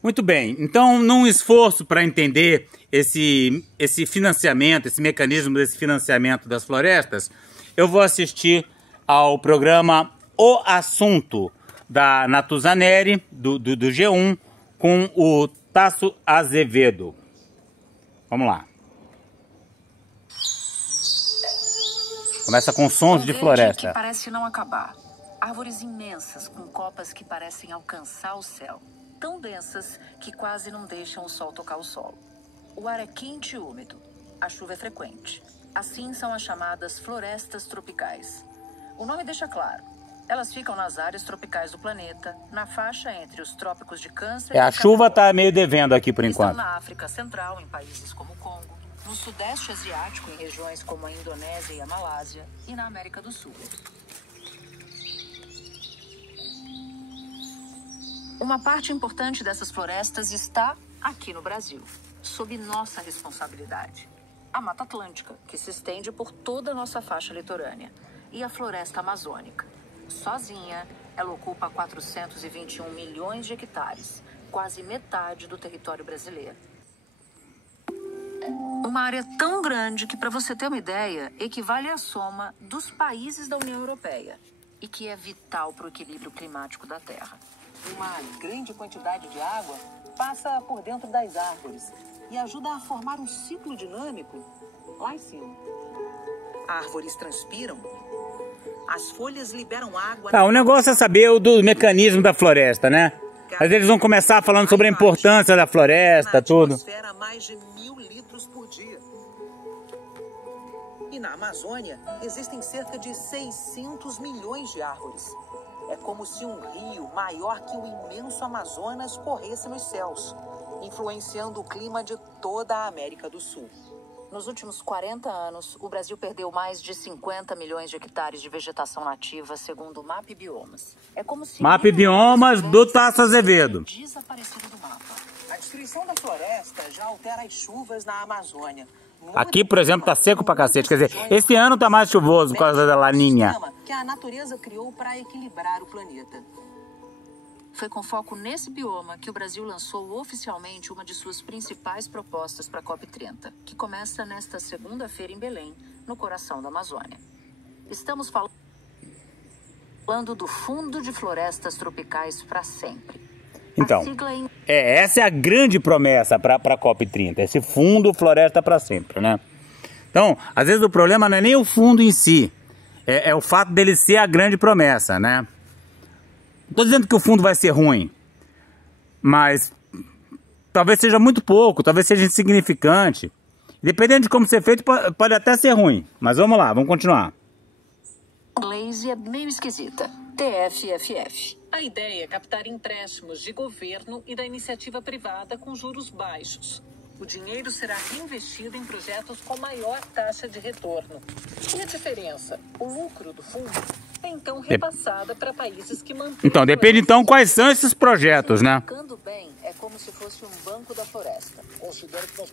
Muito bem, então num esforço para entender esse financiamento, esse mecanismo desse financiamento das florestas, eu vou assistir ao programa O Assunto, da Natuzaneri, do G1, com o Tasso Azevedo. Vamos lá. Começa com sons de floresta. Que parece não acabar. Árvores imensas com copas que parecem alcançar o céu. Tão densas que quase não deixam o sol tocar o solo. O ar é quente e úmido. A chuva é frequente. Assim são as chamadas florestas tropicais. O nome deixa claro. Elas ficam nas áreas tropicais do planeta, na faixa entre os trópicos de Câncer e a chuva está meio devendo aqui por enquanto. Estão na África Central, em países como o Congo, no Sudeste Asiático, em regiões como a Indonésia e a Malásia, e na América do Sul. Uma parte importante dessas florestas está aqui no Brasil, sob nossa responsabilidade. A Mata Atlântica, que se estende por toda a nossa faixa litorânea, e a floresta amazônica. Sozinha, ela ocupa 421 milhões de hectares, quase metade do território brasileiro. Uma área tão grande que, para você ter uma ideia, equivale à soma dos países da União Europeia e que é vital para o equilíbrio climático da Terra. Uma grande quantidade de água passa por dentro das árvores e ajuda a formar um ciclo dinâmico lá em cima. Árvores transpiram, as folhas liberam água... Tá, o negócio é saber do mecanismo da floresta, né? Às vezes eles vão começar falando sobre a importância da floresta, tudo. Na atmosfera, mais de 1000 litros por dia. E na Amazônia, existem cerca de 600 milhões de árvores. É como se um rio maior que o imenso Amazonas corresse nos céus, influenciando o clima de toda a América do Sul. Nos últimos 40 anos, o Brasil perdeu mais de 50 milhões de hectares de vegetação nativa, segundo o MAP Biomas. É como se... MAP Biomas do Tasso Azevedo. Desaparecido do mapa. A destruição da floresta já altera as chuvas na Amazônia. Aqui, por exemplo, tá seco pra cacete. Quer dizer, esse ano tá mais chuvoso por causa da laninha. Que a natureza criou para equilibrar o planeta. Foi com foco nesse bioma que o Brasil lançou oficialmente uma de suas principais propostas para a COP30, que começa nesta segunda-feira em Belém, no coração da Amazônia. Estamos falando do Fundo de Florestas Tropicais para Sempre. Então, essa é a grande promessa para a COP30, esse Fundo Floresta para Sempre, né? Então, às vezes o problema não é nem o fundo em si, é o fato dele ser a grande promessa, né? Não estou dizendo que o fundo vai ser ruim, mas talvez seja muito pouco, talvez seja insignificante. Dependendo de como ser feito, pode até ser ruim. Mas vamos lá, vamos continuar. Em inglês é meio esquisita. TFFF. A ideia é captar empréstimos de governo e da iniciativa privada com juros baixos. O dinheiro será reinvestido em projetos com maior taxa de retorno. E a diferença? O lucro do fundo é então repassada para países que mantêm... Então, depende então quais são esses projetos, né? Ficando bem, é como se fosse um banco da floresta. Considero que nós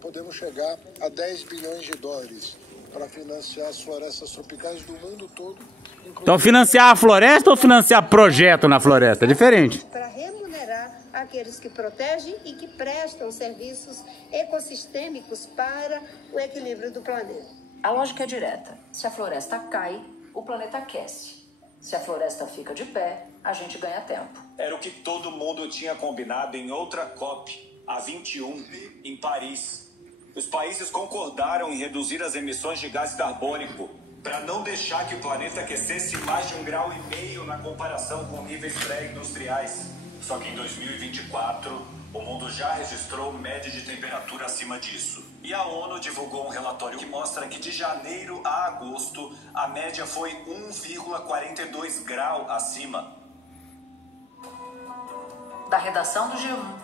podemos chegar a 10 bilhões de dólares para financiar as florestas tropicais do mundo todo. Então, financiar a floresta ou financiar projeto na floresta? É diferente. Para remunerar aqueles que protegem e que prestam serviços ecossistêmicos para o equilíbrio do planeta. A lógica é direta. Se a floresta cai, o planeta aquece. Se a floresta fica de pé, a gente ganha tempo. Era o que todo mundo tinha combinado em outra COP, a 21, em Paris. Os países concordaram em reduzir as emissões de gás carbônico para não deixar que o planeta aquecesse mais de 1,5 graus na comparação com níveis pré-industriais. Só que em 2024, o mundo já registrou média de temperatura acima disso. E a ONU divulgou um relatório que mostra que de janeiro a agosto, a média foi 1,42 graus acima. Da redação do G1,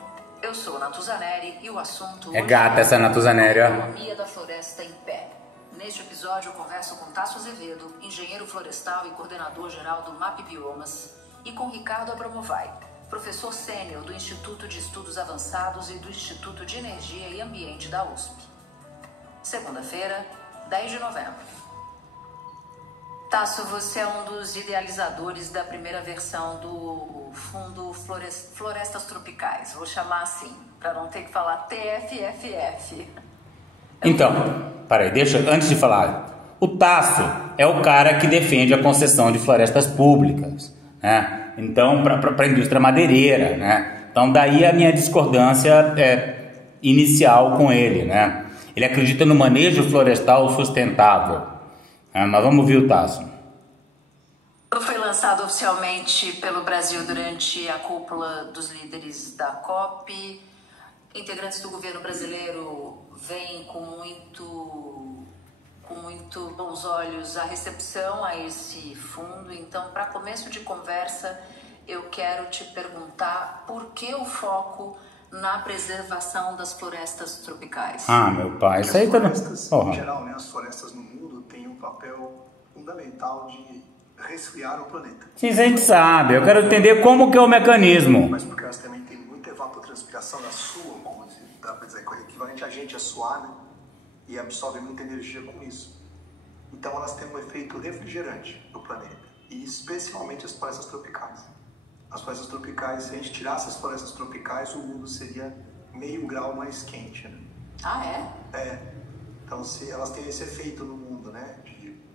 eu sou Natuzaneri e o assunto... É gata essa Natuzaneri, ó. Economia da floresta em pé. Neste episódio eu converso com Tasso Azevedo, engenheiro florestal e coordenador geral do MAP Biomas, e com Ricardo Abramovay, professor sênior do Instituto de Estudos Avançados e do Instituto de Energia e Ambiente da USP. Segunda-feira, 10 de novembro. Tasso, você é um dos idealizadores da primeira versão do Fundo Florestas Tropicais. Vou chamar assim, para não ter que falar TFFF. Então, peraí, antes de falar, o Tasso é o cara que defende a concessão de florestas públicas, né? Então, para a indústria madeireira, né? Então, daí a minha discordância inicial com ele, né? Ele acredita no manejo florestal sustentável. Mas vamos ouvir o Tasso. Foi lançado oficialmente pelo Brasil durante a cúpula dos líderes da COP. Integrantes do governo brasileiro veem com muito bons olhos a recepção a esse fundo. Então, para começo de conversa, eu quero te perguntar por que o foco na preservação das florestas tropicais. Meu pai, isso aí tá... Em geral, né, as florestas no mundo têm um papel fundamental de resfriar o planeta. Sim, a gente sabe. Eu quero entender como que é o mecanismo. Mas porque elas também têm muita evapotranspiração, elas suam, como dá para dizer, equivalente a gente a suar, né? E absorve muita energia com isso. Então elas têm um efeito refrigerante no planeta, e especialmente as florestas tropicais. As florestas tropicais, se a gente tirasse as florestas tropicais, o mundo seria meio grau mais quente, né? Então elas têm esse efeito no mundo, né?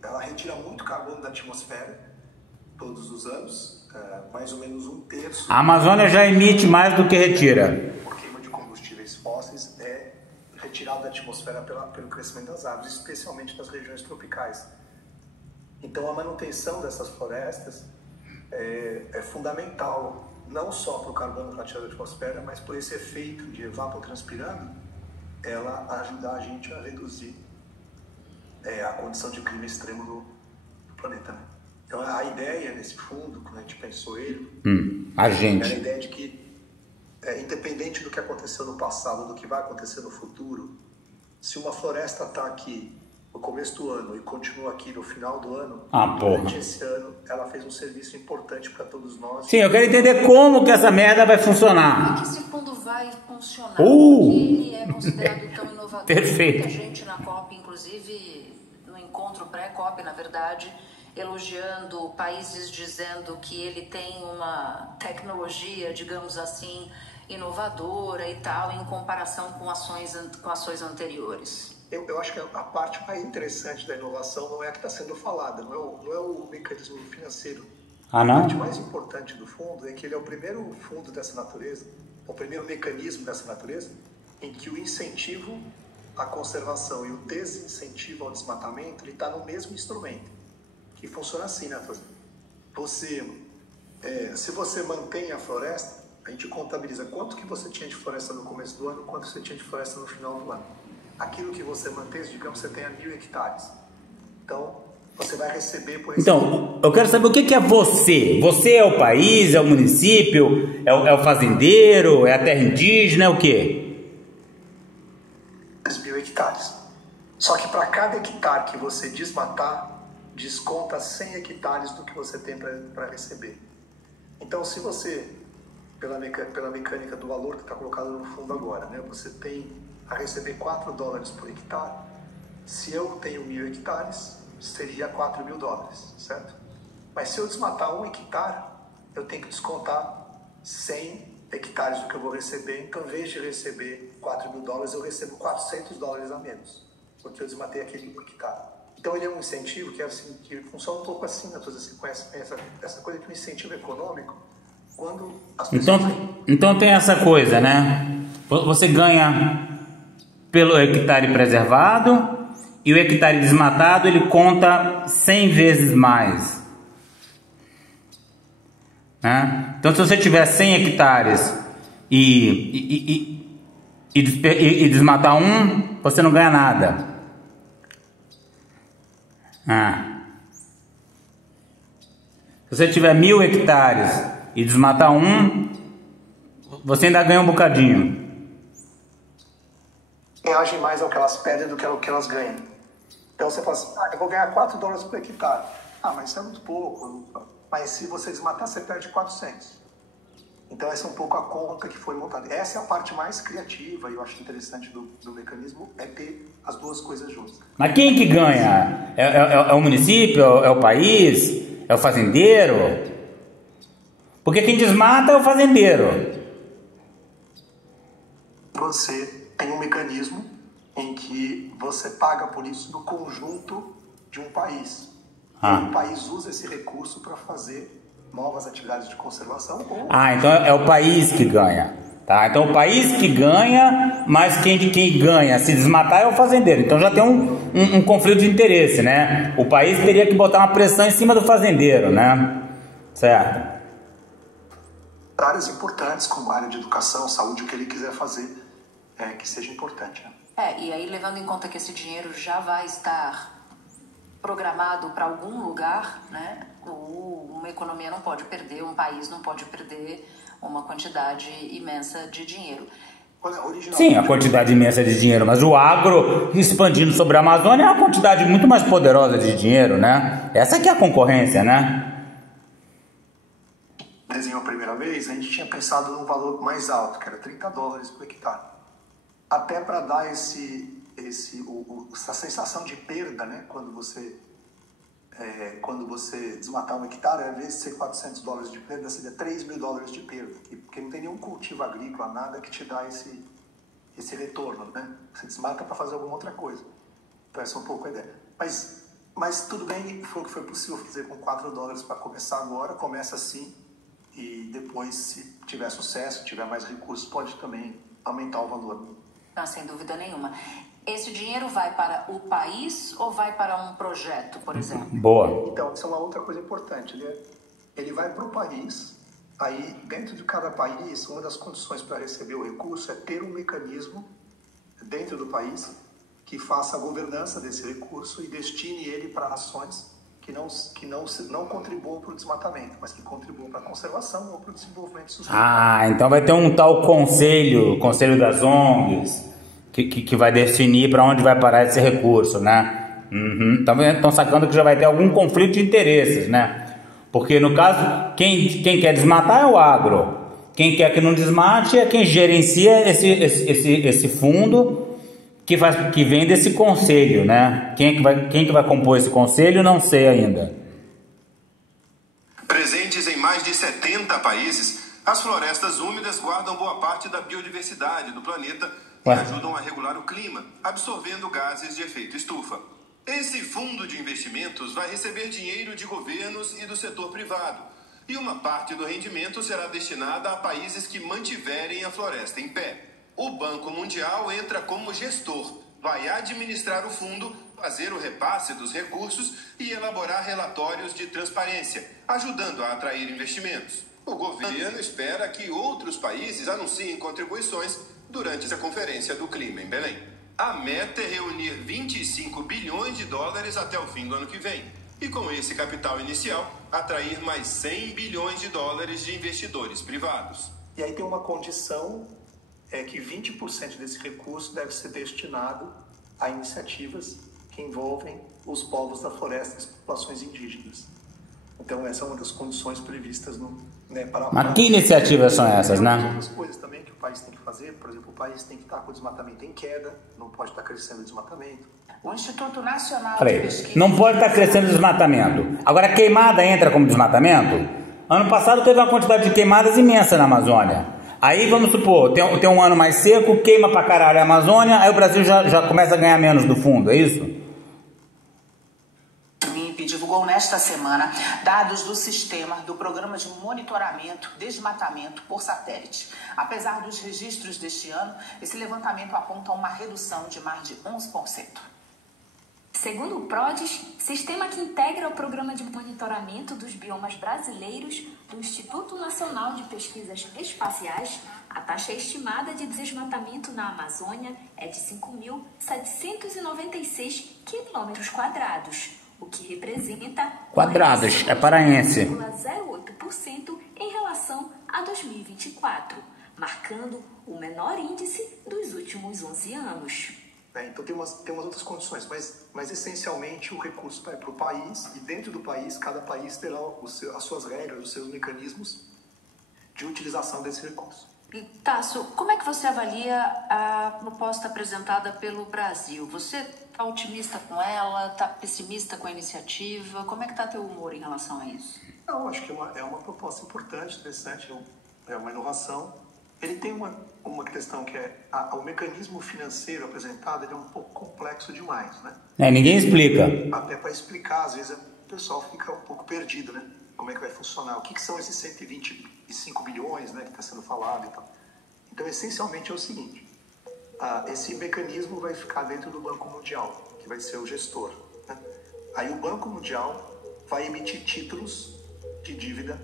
Ela retira muito carbono da atmosfera todos os anos, mais ou menos 1/3. A Amazônia já emite mais do que retira. Por queima de combustíveis fósseis é retirado da atmosfera pelo crescimento das árvores, especialmente nas regiões tropicais. Então a manutenção dessas florestas é fundamental, não só para o carbono retirado da atmosfera, mas por esse efeito de evapotranspirando, ela ajuda a gente a reduzir a condição de clima extremo do planeta. Então a ideia nesse fundo, quando a gente pensou ele, era a ideia de que, independente do que aconteceu no passado, do que vai acontecer no futuro, se uma floresta está aqui no começo do ano e continua aqui no final do ano, durante esse ano, ela fez um serviço importante para todos nós. Sim, eu quero entender como que essa merda vai funcionar. Como que esse fundo vai funcionar? Porque ele é considerado tão inovador. Perfeito. Muita gente na COP, inclusive no encontro pré-COP, na verdade, elogiando países, dizendo que ele tem uma tecnologia, digamos assim, inovadora e tal, em comparação com ações anteriores. Eu acho que a parte mais interessante da inovação não é a que está sendo falada, não é o mecanismo financeiro. Não? A parte mais importante do fundo é que ele é o primeiro fundo dessa natureza, o primeiro mecanismo dessa natureza, em que o incentivo à conservação e o desincentivo ao desmatamento ele está no mesmo instrumento, que funciona assim, né? Se você mantém a floresta, a gente contabiliza quanto que você tinha de floresta no começo do ano, quanto você tinha de floresta no final do ano. Aquilo que você mantém, digamos, você tenha 1.000 hectares. Então, você vai receber por esse... Então, eu quero saber o que é você. Você é o país, é o município, é o fazendeiro, é a terra indígena, é o quê? 1.000 hectares. Só que para cada hectare que você desmatar, desconta 100 hectares do que você tem para receber. Então, se você, pela mecânica do valor que está colocado no fundo agora, né, você tem a receber $4 por hectare, se eu tenho 1.000 hectares, seria $4.000, certo? Mas se eu desmatar 1 hectare, eu tenho que descontar 100 hectares do que eu vou receber. Então, em vez de receber $4.000, eu recebo $400 a menos, porque eu desmatei aquele 1 hectare. Então, ele é um incentivo que, assim, que funciona um pouco assim, né? Você conhece essa coisa de um incentivo econômico, quando as pessoas... Então tem essa coisa, né? Você ganha pelo hectare preservado e o hectare desmatado ele conta 100 vezes mais, né? Então se você tiver 100 hectares e desmatar um, você não ganha nada. Se você tiver 1.000 hectares e desmatar um, você ainda ganha um bocadinho. Reagem mais ao que elas perdem do que ao que elas ganham. Então você fala assim, eu vou ganhar $4 por hectare. Mas isso é muito pouco. Mas se você desmatar, você perde 400. Então essa é um pouco a conta que foi montada. Essa é a parte mais criativa e eu acho interessante do mecanismo, é ter as duas coisas juntas. Mas quem que ganha? É o município? É o país? É o fazendeiro? Porque quem desmata é o fazendeiro. Você tem um mecanismo em que você paga por isso no conjunto de um país. O país usa esse recurso para fazer novas atividades de conservação. Então é o país que ganha. Tá? Então o país que ganha, mas quem ganha se desmatar é o fazendeiro. Então já tem um conflito de interesse, né? O país teria que botar uma pressão em cima do fazendeiro, né? Certo. Áreas importantes, como a área de educação, saúde, o que ele quiser fazer, que seja importante. Né? E aí levando em conta que esse dinheiro já vai estar programado para algum lugar, né? Uma economia não pode perder, um país não pode perder uma quantidade imensa de dinheiro. Sim, a quantidade imensa de dinheiro, mas o agro expandindo sobre a Amazônia é uma quantidade muito mais poderosa de dinheiro, né? Essa que é a concorrência, né? Desenhou a primeira vez, a gente tinha pensado num valor mais alto, que era $30 por hectare. Até para dar essa sensação de perda, né? Quando você desmatar um hectare, ao invés de ser $400 de perda, seria $3.000 de perda. Porque não tem nenhum cultivo agrícola, nada que te dá esse retorno, né? Você desmata para fazer alguma outra coisa. Então essa é um pouco a ideia. Mas tudo bem, foi o que foi possível fazer com $4 para começar agora, começa assim, e depois, se tiver sucesso, tiver mais recursos, pode também aumentar o valor. Sem dúvida nenhuma. Esse dinheiro vai para o país ou vai para um projeto, por exemplo? Boa. Então, isso é uma outra coisa importante. Ele vai para o país, aí dentro de cada país, uma das condições para receber o recurso é ter um mecanismo dentro do país que faça a governança desse recurso e destine ele para ações que não contribuam para o desmatamento, mas que contribuam para a conservação ou para o desenvolvimento sustentável. Então vai ter um tal conselho das ONGs, que vai definir para onde vai parar esse recurso, né? Estão sacando que já vai ter algum conflito de interesses, né? Porque no caso, quem quer desmatar é o agro. Quem quer que não desmate é quem gerencia esse fundo que vem desse conselho, né? Quem que vai compor esse conselho, não sei ainda. Presentes em mais de 70 países, as florestas úmidas guardam boa parte da biodiversidade do planeta e ajudam a regular o clima, absorvendo gases de efeito estufa. Esse fundo de investimentos vai receber dinheiro de governos e do setor privado, e uma parte do rendimento será destinada a países que mantiverem a floresta em pé. O Banco Mundial entra como gestor, vai administrar o fundo, fazer o repasse dos recursos e elaborar relatórios de transparência, ajudando a atrair investimentos. O governo espera que outros países anunciem contribuições durante essa conferência do clima em Belém. A meta é reunir $25 bilhões até o fim do ano que vem. E com esse capital inicial, atrair mais $100 bilhões de investidores privados. E aí tem uma condição, que 20% desse recurso deve ser destinado a iniciativas que envolvem os povos da floresta e as populações indígenas. Então essa é uma das condições previstas para... Mas que iniciativas são essas, né? Outras coisas também que o país tem que fazer, por exemplo, o país tem que estar com o desmatamento em queda, não pode estar crescendo o desmatamento. O Instituto Nacional de Pesquisa... Não pode estar crescendo o desmatamento. Agora, queimada entra como desmatamento? Ano passado teve uma quantidade de queimadas imensa na Amazônia. Aí, vamos supor, tem um ano mais seco, queima pra caralho a Amazônia, aí o Brasil já começa a ganhar menos do fundo, é isso? Divulgou nesta semana dados do sistema do Programa de Monitoramento Desmatamento por Satélite. Apesar dos registros deste ano, esse levantamento aponta uma redução de mais de 11%. Segundo o PRODES, sistema que integra o Programa de Monitoramento dos Biomas Brasileiros do Instituto Nacional de Pesquisas Espaciais, a taxa estimada de desmatamento na Amazônia é de 5.796 km², o que representa quadrados, é paraense, 0,08% em relação a 2024, marcando o menor índice dos últimos 11 anos. Então tem umas outras condições, mas essencialmente o recurso vai para o país, e dentro do país, cada país terá as suas regras, os seus mecanismos, de utilização desse recurso. E, Tasso, como é que você avalia a proposta apresentada pelo Brasil? Você está otimista com ela? Está pessimista com a iniciativa? Como é que está teu humor em relação a isso? Não, acho que é uma proposta importante, interessante, é uma inovação. Ele tem uma questão que é o mecanismo financeiro apresentado, ele é um pouco complexo demais, né? Ninguém explica. Até para explicar, às vezes o pessoal fica um pouco perdido, né? Como é que vai funcionar? O que são esses 125 bilhões, né, que está sendo falado e tal. Então, essencialmente é o seguinte, esse mecanismo vai ficar dentro do Banco Mundial, que vai ser o gestor, né? Aí o Banco Mundial vai emitir títulos de dívida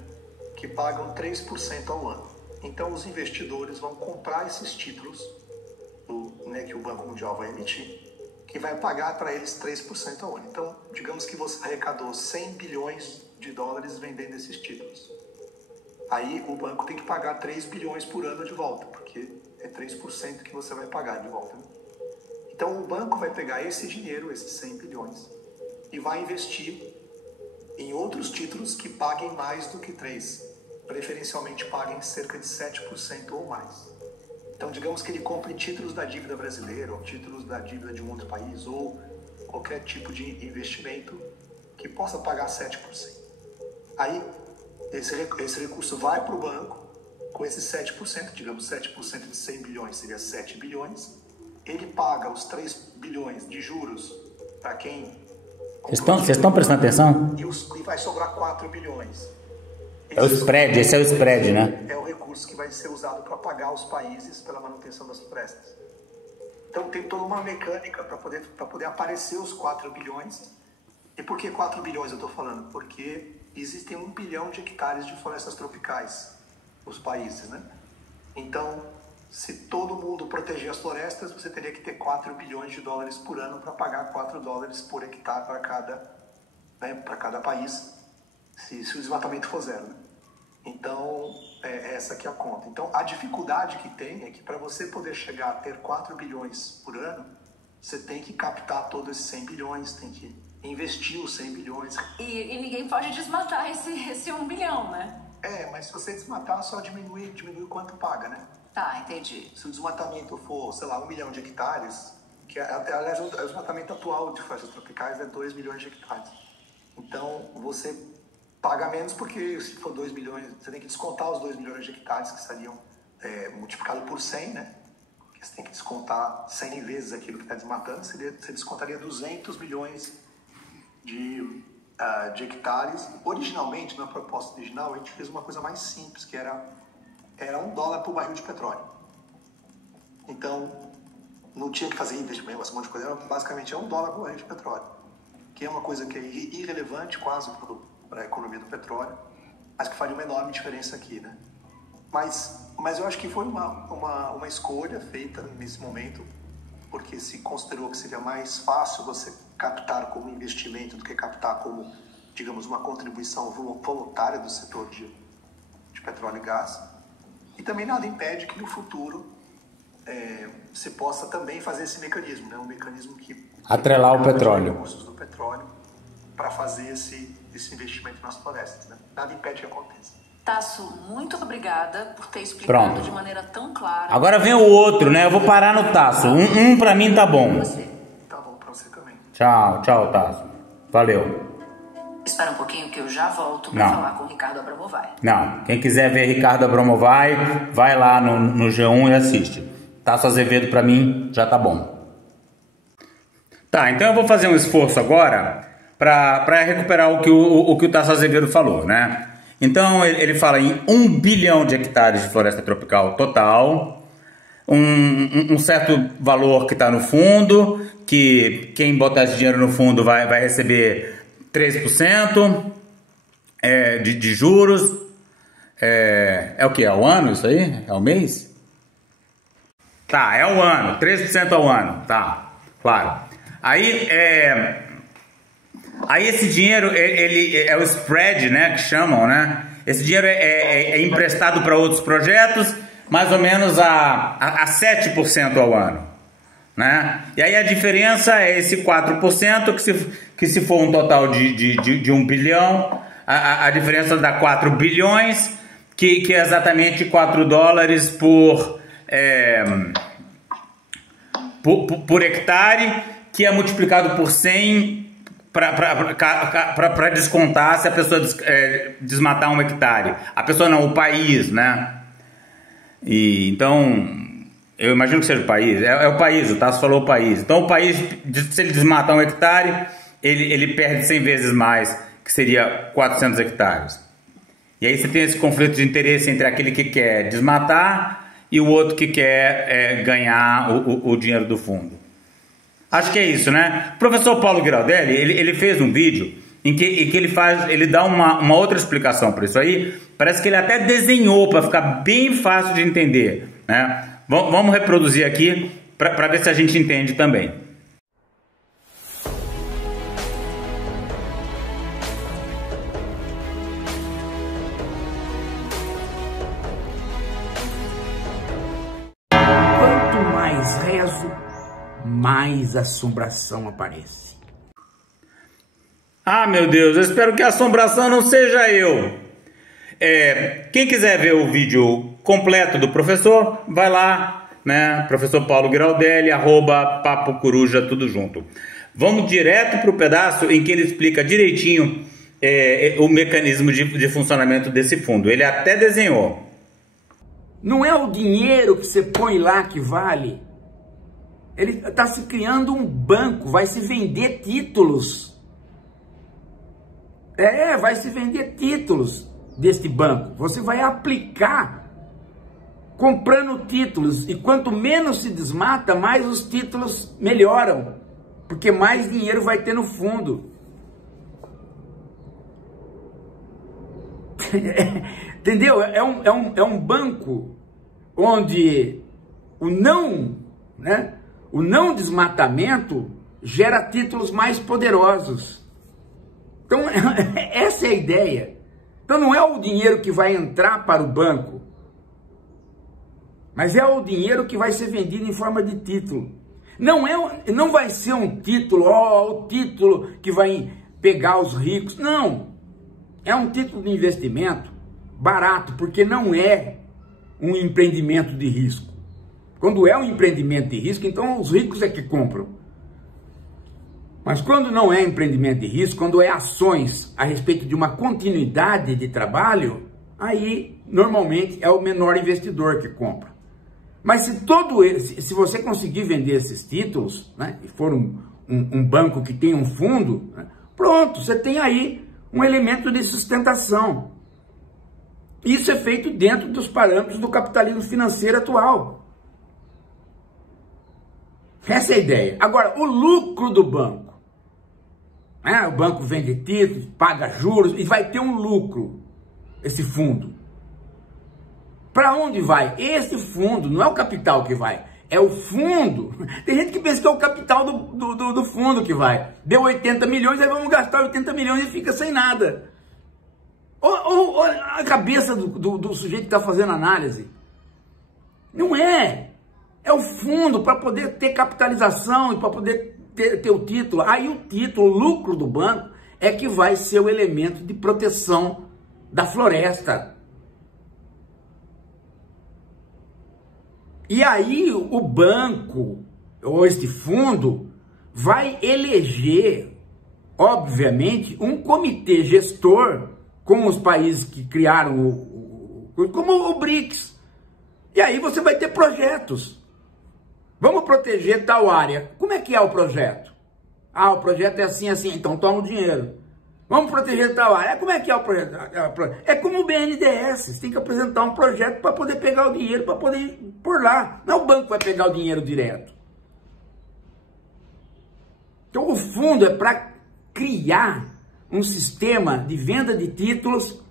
que pagam 3% ao ano. Então, os investidores vão comprar esses títulos que o Banco Mundial vai emitir, que vai pagar para eles 3% ao ano. Então, digamos que você arrecadou 100 bilhões de dólares vendendo esses títulos. Aí o banco tem que pagar 3 bilhões por ano de volta, porque é 3% que você vai pagar de volta, né? Então o banco vai pegar esse dinheiro, esses 100 bilhões, e vai investir em outros títulos que paguem mais do que 3%. Preferencialmente paguem cerca de 7% ou mais. Então digamos que ele compre títulos da dívida brasileira, ou títulos da dívida de um outro país, ou qualquer tipo de investimento que possa pagar 7%. Aí, esse recurso vai para o banco com esses 7%, digamos 7% de 100 bilhões seria 7 bilhões. Ele paga os 3 bilhões de juros para quem... Vocês estão prestando atenção? E vai sobrar 4 bilhões. É o spread, esse é o spread, né? É o recurso que vai ser usado para pagar os países pela manutenção das florestas. Então tem toda uma mecânica para poder aparecer os 4 bilhões. E por que 4 bilhões eu estou falando? Porque existem 1 bilhão de hectares de florestas tropicais, os países, né? Então, se todo mundo proteger as florestas, você teria que ter 4 bilhões de dólares por ano para pagar 4 dólares por hectare para cada país, se o desmatamento for zero, né? Então, essa aqui é a conta. Então, a dificuldade que tem é que para você poder chegar a ter 4 bilhões por ano, você tem que captar todos esses 100 bilhões, tem que investir os 100 bilhões. E ninguém pode desmatar esse 1 bilhão, né? Mas se você desmatar, só diminui quanto paga, né? Tá, entendi. Se o desmatamento for, sei lá, 1 milhão de hectares, que aliás o desmatamento atual de florestas tropicais é 2 milhões de hectares. Então, você paga menos porque se for 2 milhões, você tem que descontar os 2 milhões de hectares que seriam multiplicado por 100, né? Porque você tem que descontar 100 vezes aquilo que está desmatando, você descontaria 200 milhões de hectares. Originalmente, na proposta original, a gente fez uma coisa mais simples, que era $1 por barril de petróleo. Então, não tinha que fazer investimento, esse monte de coisa, basicamente $1 por barril de petróleo, que é uma coisa que é irrelevante quase para a economia do petróleo, mas que faria uma enorme diferença aqui, né? Mas eu acho que foi uma escolha feita nesse momento, porque se considerou que seria mais fácil você captar como investimento do que captar como, digamos, uma contribuição voluntária do setor de petróleo e gás. E também nada impede que no futuro se possa também fazer esse mecanismo, né? Um mecanismo que... atrelar o petróleo. Os recursos do petróleo para fazer esse investimento nas florestas, né? Nada impede que aconteça. Tasso, muito obrigada por ter explicado Pronto. de maneira tão clara. Agora vem o outro, né? Eu vou parar no Tasso. Um pra mim tá bom. Tá bom pra você também. Tchau, Tasso. Valeu. Espera um pouquinho que eu já volto para falar com o Ricardo Abramovay. Não, quem quiser ver Ricardo Abramovay, vai lá no G1 e assiste. Tasso Azevedo pra mim já tá bom. Tá, então eu vou fazer um esforço agora para recuperar o que o Tasso Azevedo falou, né? Então ele fala em 1 bilhão de hectares de floresta tropical total, um certo valor que está no fundo, que quem botar esse dinheiro no fundo vai receber 3% de juros. É o que? É o ano isso aí? É o mês? Tá, é o ano, 3% ao ano, tá, claro. Aí esse dinheiro, ele é o spread, né, que chamam, né? Esse dinheiro é emprestado para outros projetos, mais ou menos a 7% ao ano, né? E aí a diferença é esse 4%, que se for um total de 1 bilhão, a diferença dá 4 bilhões, que é exatamente 4 dólares por hectare, que é multiplicado por 100 para descontar se a pessoa desmatar 1 hectare. A pessoa não, o país, né? E então, eu imagino que seja o país. É o país, o Tasso falou o país. Então o país, se ele desmatar 1 hectare, ele perde 100 vezes mais, que seria 400 hectares. E aí você tem esse conflito de interesse entre aquele que quer desmatar e o outro que quer ganhar o dinheiro do fundo. Acho que é isso, né? O professor Paulo Giraldelli, ele fez um vídeo em que ele dá uma outra explicação para isso aí. Parece que ele até desenhou para ficar bem fácil de entender, né? Vamos reproduzir aqui para ver se a gente entende também. Quanto mais rezo, mais assombração aparece. Ah, meu Deus, eu espero que a assombração não seja eu. Quem quiser ver o vídeo completo do professor, vai lá, né? Professor Paulo Giraldelli, @Papo Coruja, tudo junto. Vamos direto para o pedaço em que ele explica direitinho o mecanismo de funcionamento desse fundo. Ele até desenhou. Não é o dinheiro que você põe lá que vale. Ele está se criando um banco, vai se vender títulos. Vai se vender títulos deste banco. Você vai aplicar comprando títulos. E quanto menos se desmata, mais os títulos melhoram. Porque mais dinheiro vai ter no fundo. Entendeu? É um banco onde o não desmatamento gera títulos mais poderosos. Então, essa é a ideia. Então, não é o dinheiro que vai entrar para o banco, mas é o dinheiro que vai ser vendido em forma de título. Não vai ser um título, o título que vai pegar os ricos. Não. É um título de investimento barato, porque não é um empreendimento de risco. Quando é um empreendimento de risco, então os ricos é que compram. Mas quando não é empreendimento de risco, quando é ações a respeito de uma continuidade de trabalho, aí normalmente é o menor investidor que compra. Mas se você conseguir vender esses títulos, né, e for um banco que tem um fundo, né, pronto, você tem aí um elemento de sustentação. Isso é feito dentro dos parâmetros do capitalismo financeiro atual. Essa é a ideia. Agora, o lucro do banco. O banco vende títulos, paga juros e vai ter um lucro, esse fundo. Para onde vai? Esse fundo, não é o capital que vai, é o fundo. Tem gente que pensa que é o capital do fundo que vai. Deu 80 milhões, aí vamos gastar 80 milhões e fica sem nada. Ou a cabeça do sujeito que está fazendo análise. Não é. É o fundo para poder ter capitalização e para poder ter o título. Aí o título, o lucro do banco, é que vai ser o elemento de proteção da floresta. E aí o banco, ou este fundo, vai eleger, obviamente, um comitê gestor com os países que criaram como o BRICS. E aí você vai ter projetos. Vamos proteger tal área. Como é que é o projeto? O projeto é assim, assim. Então toma o dinheiro. Vamos proteger tal área. Como é que é o projeto? É como o BNDES. Você tem que apresentar um projeto para poder pegar o dinheiro, para poder pôr lá. Não é o banco que vai pegar o dinheiro direto. Então o fundo é para criar um sistema de venda de títulos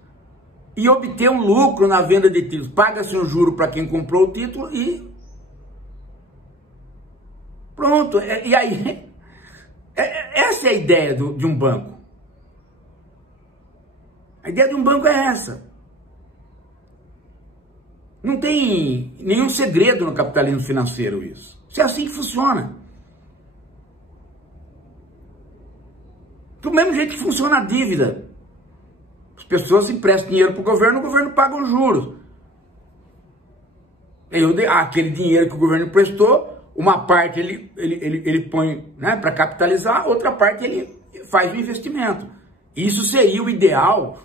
e obter um lucro na venda de títulos. Paga-se um juro para quem comprou o título e pronto. E aí, essa é a ideia de um banco. A ideia de um banco é essa. Não tem nenhum segredo no capitalismo financeiro isso. Isso é assim que funciona. Do mesmo jeito que funciona a dívida. Os pessoas emprestam dinheiro para o governo paga os juros. Aquele dinheiro que o governo emprestou, uma parte ele põe, né, para capitalizar, outra parte ele faz o investimento. Isso seria o ideal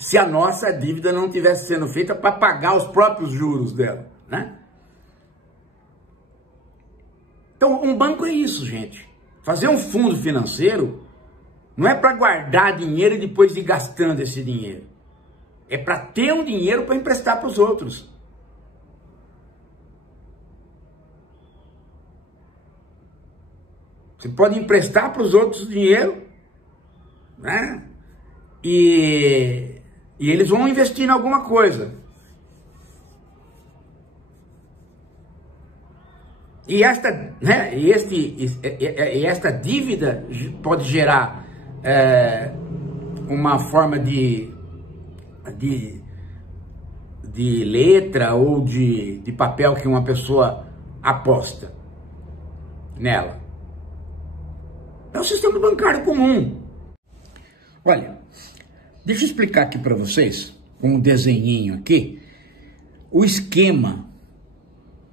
se a nossa dívida não estivesse sendo feita para pagar os próprios juros dela, né? Então, um banco é isso, gente. Fazer um fundo financeiro não é para guardar dinheiro e depois ir gastando esse dinheiro. É para ter um dinheiro para emprestar para os outros. Você pode emprestar para os outros dinheiro, né? E eles vão investir em alguma coisa. E esta, né, esta dívida pode gerar uma forma de letra ou de papel que uma pessoa aposta nela. É o sistema bancário comum. Olha, deixa eu explicar aqui para vocês, com um desenhinho aqui, o esquema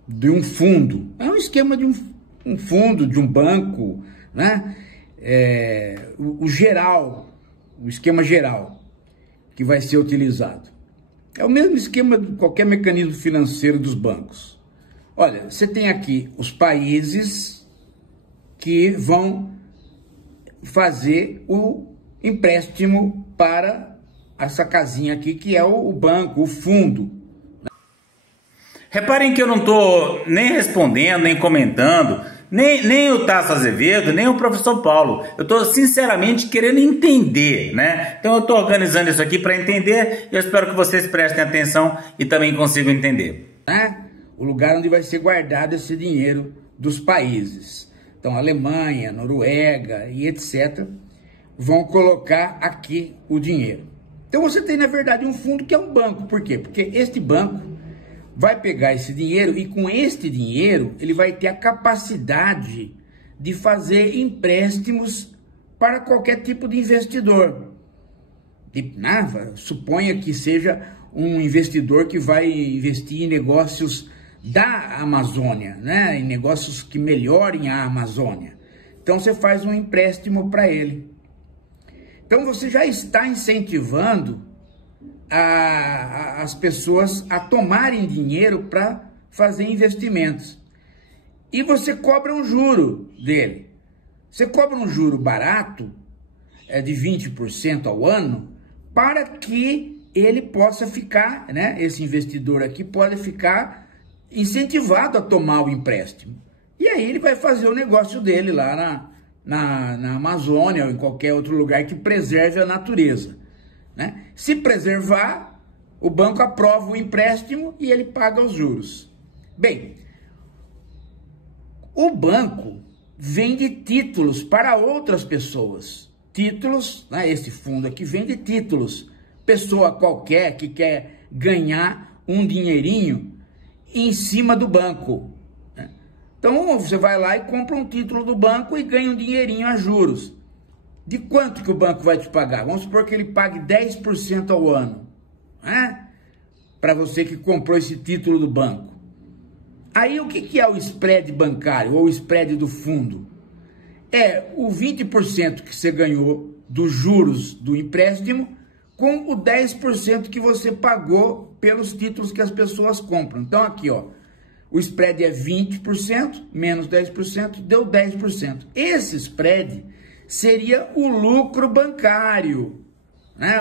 de um fundo. É um esquema de um fundo, de um banco, né? O esquema geral que vai ser utilizado. É o mesmo esquema de qualquer mecanismo financeiro dos bancos. Olha, você tem aqui os países que vão fazer o empréstimo para essa casinha aqui, que é o banco, o fundo. Reparem que eu não estou nem respondendo, nem comentando, nem o Tasso Azevedo, nem o professor Paulo. Eu estou sinceramente querendo entender, né? Então eu estou organizando isso aqui para entender e eu espero que vocês prestem atenção e também consigam entender. O lugar onde vai ser guardado esse dinheiro dos países. Então, Alemanha, Noruega e etc. vão colocar aqui o dinheiro. Então, você tem, na verdade, um fundo que é um banco. Por quê? Porque este banco vai pegar esse dinheiro e, com este dinheiro, ele vai ter a capacidade de fazer empréstimos para qualquer tipo de investidor. Suponha que seja um investidor que vai investir em negócios da Amazônia, né? Em negócios que melhorem a Amazônia. Então você faz um empréstimo para ele. Então você já está incentivando as pessoas a tomarem dinheiro para fazer investimentos. E você cobra um juro dele. Você cobra um juro barato, de 20% ao ano, para que ele possa ficar, né? Esse investidor aqui pode ficar incentivado a tomar o empréstimo. E aí ele vai fazer o negócio dele lá na Amazônia ou em qualquer outro lugar que preserve a natureza, né? Se preservar, o banco aprova o empréstimo e ele paga os juros. Bem, o banco vende títulos para outras pessoas. Títulos, né? Esse fundo aqui vende títulos. Pessoa qualquer que quer ganhar um dinheirinho em cima do banco. Então você vai lá e compra um título do banco e ganha um dinheirinho a juros. De quanto que o banco vai te pagar? Vamos supor que ele pague 10% ao ano, né? Para você que comprou esse título do banco. Aí o que é o spread bancário ou o spread do fundo? É o 20% que você ganhou dos juros do empréstimo com o 10% que você pagou pelos títulos que as pessoas compram. Então aqui, ó, o spread é 20% menos 10%, deu 10%. Esse spread seria o lucro bancário, né?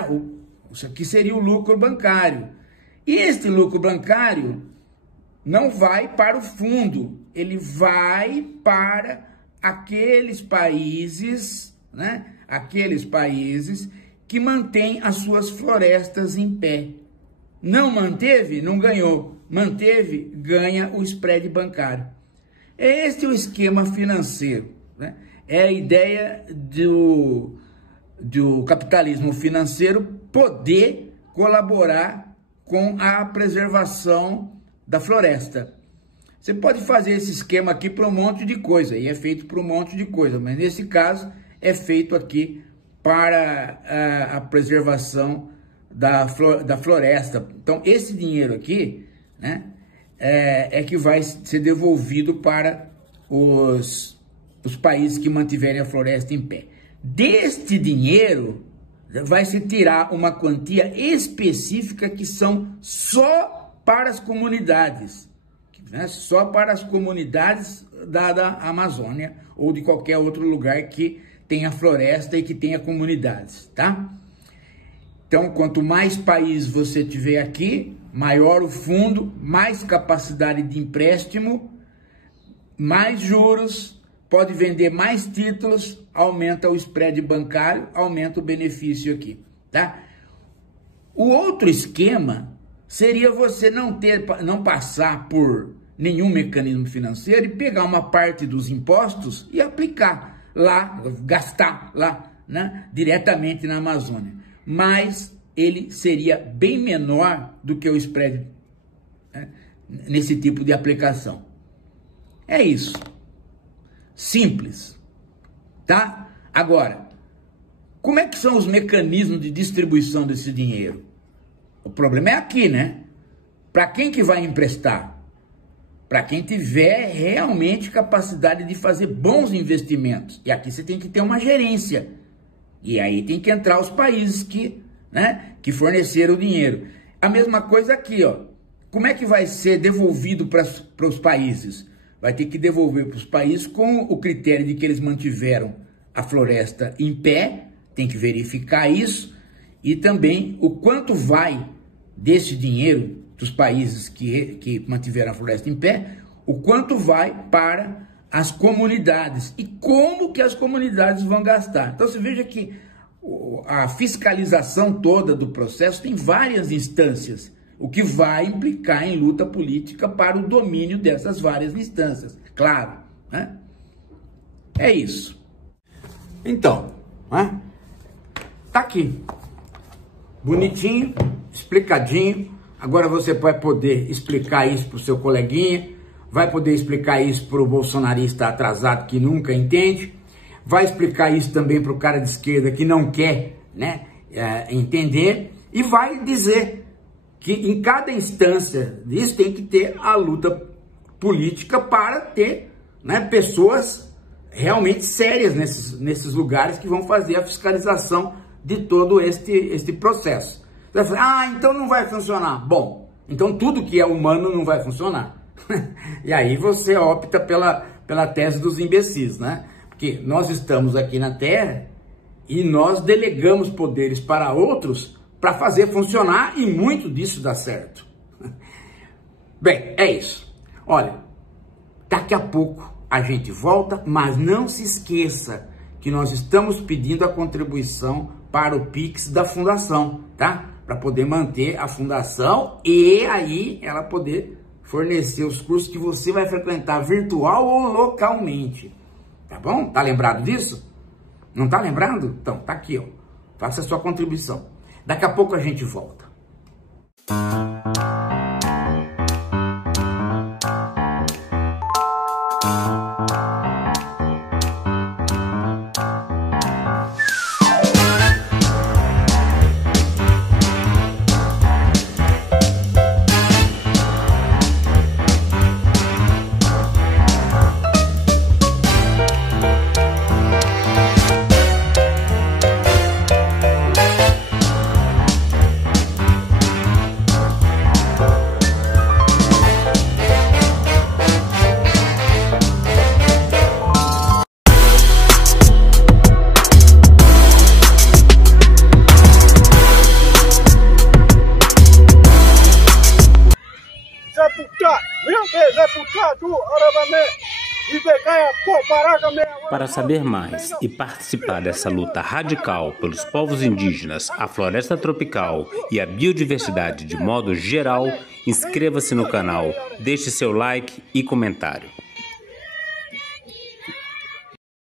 Isso aqui seria o lucro bancário. E este lucro bancário não vai para o fundo, ele vai para aqueles países, né? Aqueles países que mantêm as suas florestas em pé. Não manteve, não ganhou. Manteve, ganha o spread bancário. Este é o esquema financeiro, né? É a ideia do capitalismo financeiro poder colaborar com a preservação da floresta. Você pode fazer esse esquema aqui para um monte de coisa, e é feito para um monte de coisa, mas nesse caso é feito aqui para a preservação da floresta. Então, esse dinheiro aqui, né, é que vai ser devolvido para os países que mantiverem a floresta em pé. Deste dinheiro, vai se tirar uma quantia específica que são só para as comunidades, né? Só para as comunidades da Amazônia ou de qualquer outro lugar que tenha floresta e que tenha comunidades, tá? Então, quanto mais países você tiver aqui, maior o fundo, mais capacidade de empréstimo, mais juros, pode vender mais títulos, aumenta o spread bancário, aumenta o benefício aqui, tá? O outro esquema seria você não passar por nenhum mecanismo financeiro e pegar uma parte dos impostos e aplicar lá, gastar lá, né, diretamente na Amazônia. Mas ele seria bem menor do que o spread, né, nesse tipo de aplicação. É isso. Simples, tá? Agora, como é que são os mecanismos de distribuição desse dinheiro? O problema é aqui, né? Para quem que vai emprestar? Para quem tiver realmente capacidade de fazer bons investimentos. E aqui você tem que ter uma gerência. E aí tem que entrar os países que, né, que forneceram o dinheiro. A mesma coisa aqui, ó. Como é que vai ser devolvido para os países? Vai ter que devolver para os países com o critério de que eles mantiveram a floresta em pé, tem que verificar isso, e também o quanto vai desse dinheiro dos países que mantiveram a floresta em pé, o quanto vai para as comunidades e como que as comunidades vão gastar. Então você veja que a fiscalização toda do processo tem várias instâncias, o que vai implicar em luta política para o domínio dessas várias instâncias, claro, né? É isso. Então, né? Tá aqui, bonitinho, explicadinho. Agora você vai poder explicar isso para o seu coleguinha, vai poder explicar isso para o bolsonarista atrasado que nunca entende, vai explicar isso também para o cara de esquerda que não quer, né, entender, e vai dizer que em cada instância disso tem que ter a luta política para ter, né, pessoas realmente sérias nesses lugares que vão fazer a fiscalização de todo este processo. Você vai falar, então não vai funcionar. Bom, então tudo que é humano não vai funcionar. E aí você opta pela tese dos imbecis, né? Porque nós estamos aqui na Terra e nós delegamos poderes para outros para fazer funcionar, e muito disso dá certo. Bem, é isso. Olha, daqui a pouco a gente volta, mas não se esqueça que nós estamos pedindo a contribuição para o Pix da Fundação, tá? Para poder manter a Fundação e aí ela poder fornecer os cursos que você vai frequentar virtual ou localmente. Tá bom? Tá lembrado disso? Não tá lembrado? Então, tá aqui, ó. Faça a sua contribuição. Daqui a pouco a gente volta. Para saber mais e participar dessa luta radical pelos povos indígenas, a floresta tropical e a biodiversidade de modo geral, inscreva-se no canal, deixe seu like e comentário.